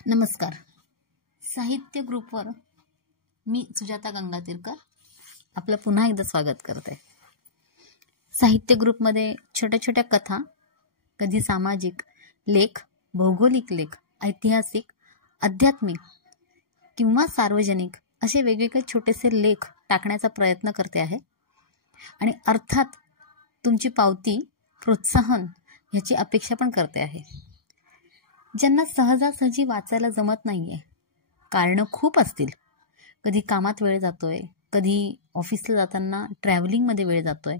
नमस्कार. साहित्य ग्रुपवर मी सुजाता गंगातीरकर आपलं पुन्हा एकदा स्वागत करते. साहित्य ग्रुपमध्ये छोट्या छोट्या कथा, कधी सामाजिक लेख, भौगोलिक लेख, ऐतिहासिक, आध्यात्मिक किंवा सार्वजनिक असे वेगवेगळे छोटेसे लेख टाकण्याचा प्रयत्न करते आहे. आणि अर्थात तुमची पावती, प्रोत्साहन याची अपेक्षा पण करते आहे. ज्यांना सहजासहजी वाचायला जमत नाहीये, कारणं खूप असतील. कधी कामात वेळ जातोय, कधी ऑफिसला जाताना ट्रॅव्हलिंगमध्ये वेळ जातोय,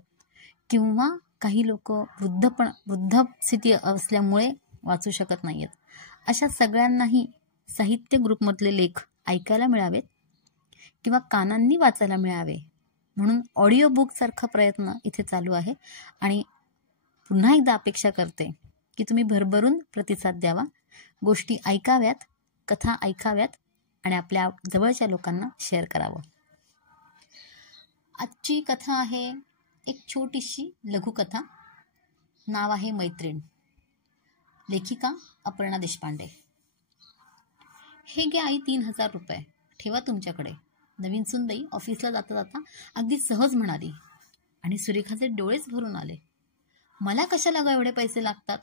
किंवा काही लोक वृद्ध स्थिती असल्यामुळे वाचू शकत नाहीयेत. अशा सगळ्यांनाही साहित्य ग्रुपमधले लेख ऐकायला मिळावेत किंवा कानांनी वाचायला मिळावे म्हणून ऑडिओ बुकसारखा प्रयत्न इथे चालू आहे. आणि पुन्हा एकदा अपेक्षा करते की तुम्ही भरभरून प्रतिसाद द्यावा, गोष्टी ऐकाव्यात, कथा ऐकाव्यात आणि आपल्या जवळच्या लोकांना शेअर करावं. आजची कथा आहे एक छोटीशी लघुकथा. नाव आहे मैत्रीण. लेखिका अपर्णा देशपांडे. हे घ्या आई 3,000 रुपये, ठेवा तुमच्याकडे. नवीन सुनबाई ऑफिसला जाता जाता अगदी सहज म्हणाली आणि सुरेखाचे डोळेच भरून आले. मला कशाला ग एवढे पैसे लागतात?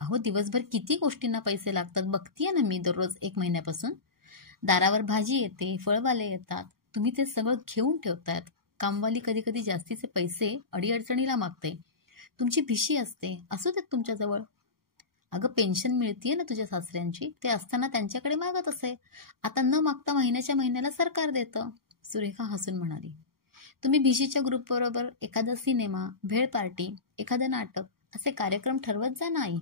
अहो, दिवसभर किती गोष्टींना पैसे लागतात बघतीये ना मी दररोज 1 महिन्यापासून. दारावर भाजी येते, फळवाले येतात, तुम्ही ते सगळं घेऊन ठेवतायत. कामवाली कधी कधी जास्तीचे पैसे अडीअडचणीला मागते. तुमची भिशी असते, असू देत तुमच्याजवळ. अगं, पेन्शन मिळतीये ना तुझ्या सासऱ्यांची, ते असताना त्यांच्याकडे मागत असे. आता न मागता महिन्याच्या महिन्याला सरकार देतं. सुरेखा हसून म्हणाली, तुम्ही भिशीच्या ग्रुपबरोबर एखादा सिनेमा, भेळ पार्टी, एखादं नाटक असे कार्यक्रम ठरवत जा ना आई.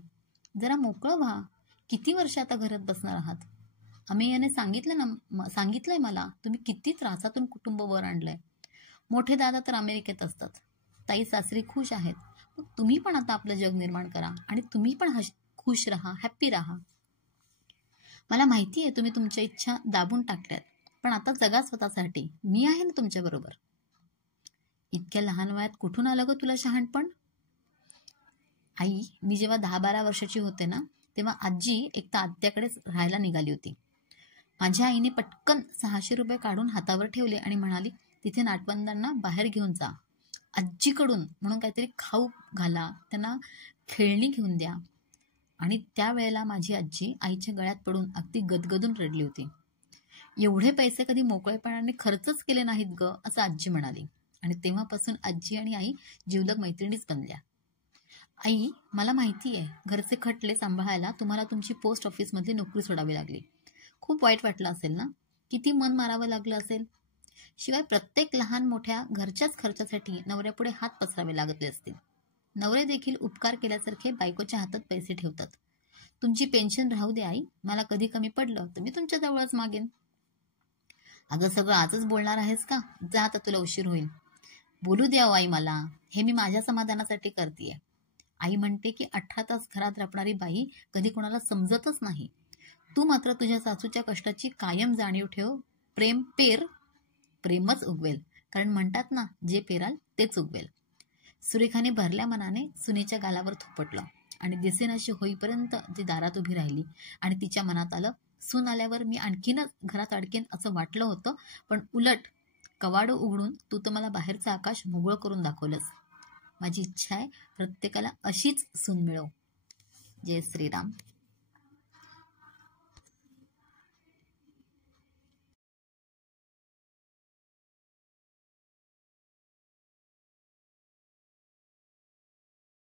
जरा मोकळं व्हा. किती वर्ष आता घरात बसणार आहात? अमेयाने सांगितलंय मला तुम्ही किती त्रासातून कुटुंब वर आणलंय. मोठे दादा तर अमेरिकेत असतात, ताई सासरी खुश आहेत. मग तुम्ही पण आता आपलं जग निर्माण करा आणि तुम्ही पण खुश राहा, हॅप्पी राहा. मला माहिती आहे तुम्ही तुमच्या इच्छा दाबून टाकल्यात, पण आता जगा स्वतःसाठी. मी आहे ना तुमच्या बरोबर. इतक्या लहान वयात कुठून आलं ग तुला शहाणपण? आई, मी जेव्हा 10-12 वर्षाची होते ना, तेव्हा आजी एकदा आत्याकडेच राहायला निघाली होती. माझ्या आईने पटकन 600 रुपये काढून हातावर ठेवले आणि म्हणाली, तिथे नातवंडांना बाहेर घेऊन जा. आजीकडून म्हणून काहीतरी खाऊ घाला, त्यांना खेळणी घेऊन द्या. आणि त्यावेळेला माझी आजी आईच्या गळ्यात पडून अगदी गदगदून रडली होती. एवढे पैसे कधी मोकळेपणाने खर्चच केले नाहीत ग, असं आजी म्हणाली. आणि तेव्हापासून आजी आणि आई जिवलग मैत्रिणीच बनल्या. आई, मला माहिती आहे घरचे खटले सांभाळायला तुम्हाला तुमची पोस्ट ऑफिसमधली नोकरी सोडावी लागली. खूप वाईट वाटलं असेल ना? किती मन मारावं लागलं असेल. शिवाय प्रत्येक लहान मोठ्या घरच्याच खर्चासाठी नवऱ्यापुढे हात पसरावे लागले असतील. नवरे देखील उपकार केल्यासारखे बायकोच्या हातात पैसे ठेवतात. तुमची पेन्शन राहू दे आई, मला कधी कमी पडलं तर मी तुमच्या जवळच मागेन. अगं, सगळं आजच बोलणार आहेस का? जा आता, तुला उशीर होईल. बोलू द्या आई मला, हे मी माझ्या समाधानासाठी करतेय. आई म्हणते की 18 तास घरात राबणारी बाई कधी कोणाला समजतच नाही. तू मात्र तुझ्या सासूच्या कष्टाची कायम जाणीव ठेव. प्रेम पेर, प्रेमच उगवेल. कारण म्हणतात ना, जे पेराल तेच उगवेल. सुरेखाने भरल्या मनाने सुनेच्या गालावर थोपटलं आणि दिसेनाशी होईपर्यंत ती दारात उभी राहिली. आणि तिच्या मनात आलं, सून आल्यावर मी आणखीनच घरात अडकेन असं वाटलं होतं, पण उलट कवाडं उघडून तू तर मला बाहेरचं आकाश मोकळं करून दाखवलंस. माझी इच्छा आहे प्रत्येकाला अशीच सून मिळो. जय श्रीराम.